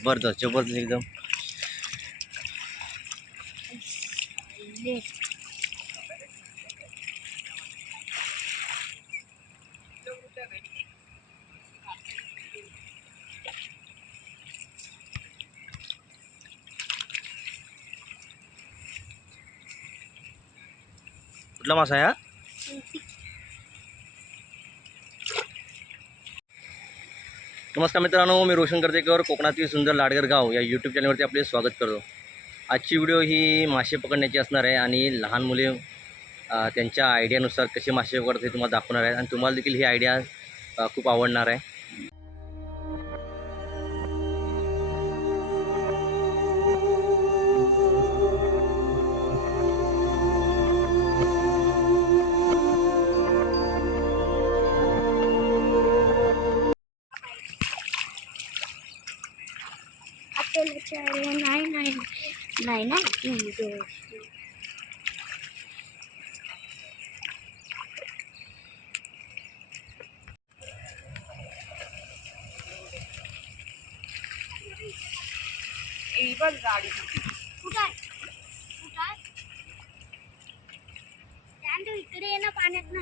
जबरदस्त जबरदस्त एकदम. कुठला मासा आहे हा? नमस्कार मित्रांनो, मी रोशन करतेकर कोकणातील सुंदर लाडगर गाव या यूट्यूब चॅनलवरती आपले स्वागत करतो. आजची व्हिडिओ ही मासे पकडण्याची असणार आहे आणि लहान मुले त्यांच्या आयडियानुसार कसे मासे पकडतात हे तुम्हाला दाखवणार आहे आणि तुम्हाला देखील ही आयडिया खूप आवडणार आहे. नाही ना इकडे ये ना पाण्यात ना.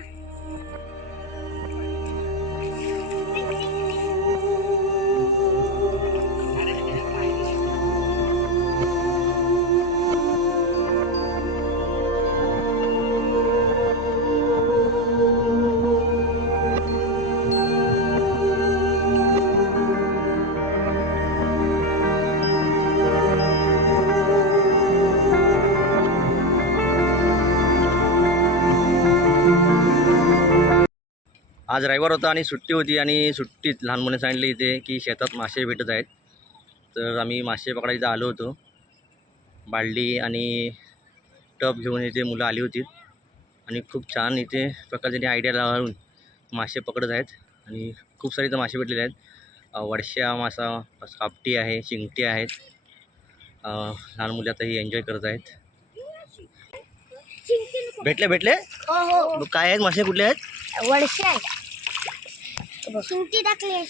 आज रविवार होता आणि सुट्टी होती आणि सुट्टीत लहान मुलं सांगितले इथे की शेतात मासे भेटत आहेत. तर आम्ही मासे पकडायला इथं आलो होतो. बालडी आणि टब घेऊन इथे मुलं आली होती आणि खूप छान इथे प्रकारचे आयडिया लावून मासे पकडत आहेत आणि खूप सारे इथं मासे भेटलेले आहेत. वडशा मासा, कापटी आहे, चिंगटी आहेत. लहान मुले आता ही एन्जॉय करत आहेत. भेटले हो काय आहेत मासे, कुठले आहेत? वडशे आहे. शिंगटी टाकली.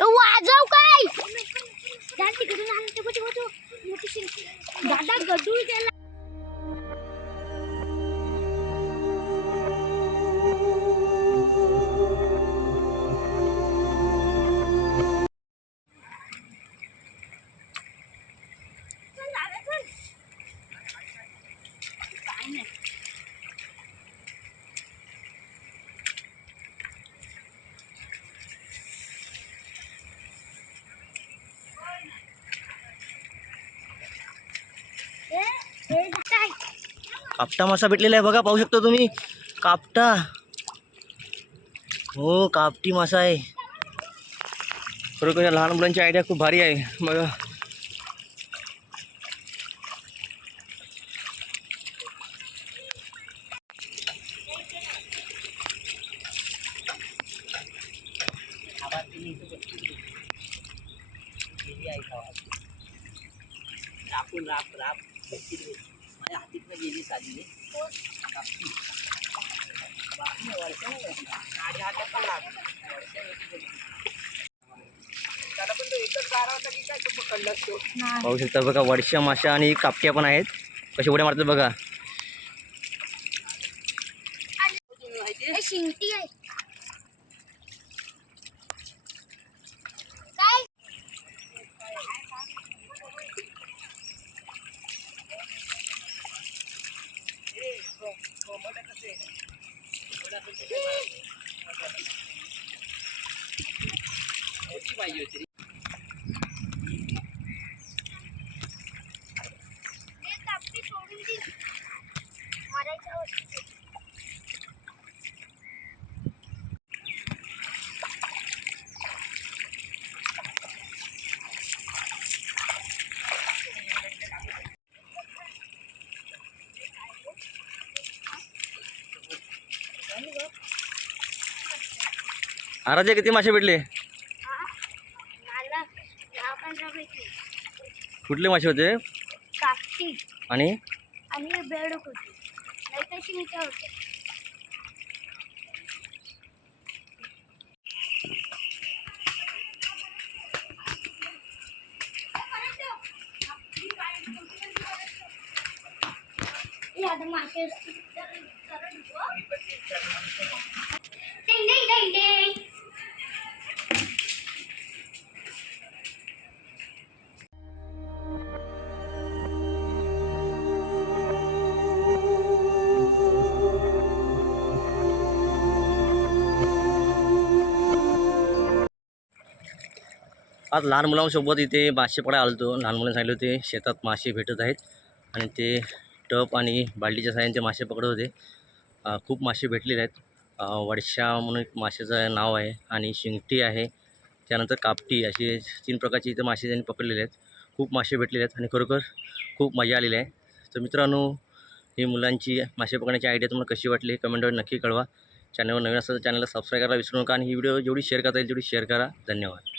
वाजव काय दादा गडूळ त्याला. कापटा मासा भेटलेला आहे बघा, पाहू शकता तुम्ही. कापटा, हो कापटी मासा आहे. खरोखर लहान मुलांची आयडिया खूप भारी आहे बघा. माझ्या हातीतनं गेली साधी. पाहू शकता बघा, वडशा माशा आणि कापट्या पण आहेत. कशी उड्या मारतात बघा. शिंगटी आहे. आराध्या किती मासे भेटले? कुठले मासे होते? कापटी आणि बेडूक होती. नाही तर शिंगट्या होते. एखादं मासे असतील तर करत हो. डिंग डिंग डिंग डिंग. आज लहान मुलांसोबत इथे मासे पकडायला आलो होतो. लहान मुलांनी सांगितलं होते शेतात मासे भेटत आहेत आणि ते टप आणि बाल्टीच्या साहाय्याने ते मासे पकडत होते. खूप मासे भेटलेले आहेत. वडशा म्हणून एक माशाचं नाव आहे आणि शिंगटी आहे, त्यानंतर कापटी, असे 3 प्रकारचे इथे मासे त्यांनी पकडलेले आहेत. खूप मासे भेटलेले आहेत आणि खरोखर खूप मजा आलेली आहे. तर मित्रांनो, ही मुलांची मासे पकडण्याची आयडिया तुम्हाला कशी वाटली कमेंटवर नक्की कळवा. चॅनलवर नवीन असेल तर चॅनलला सबस्क्राईब करायला विसरू नका आणि ही व्हिडिओ जेवढी शेअर करता येईल तेवढी शेअर करा. धन्यवाद.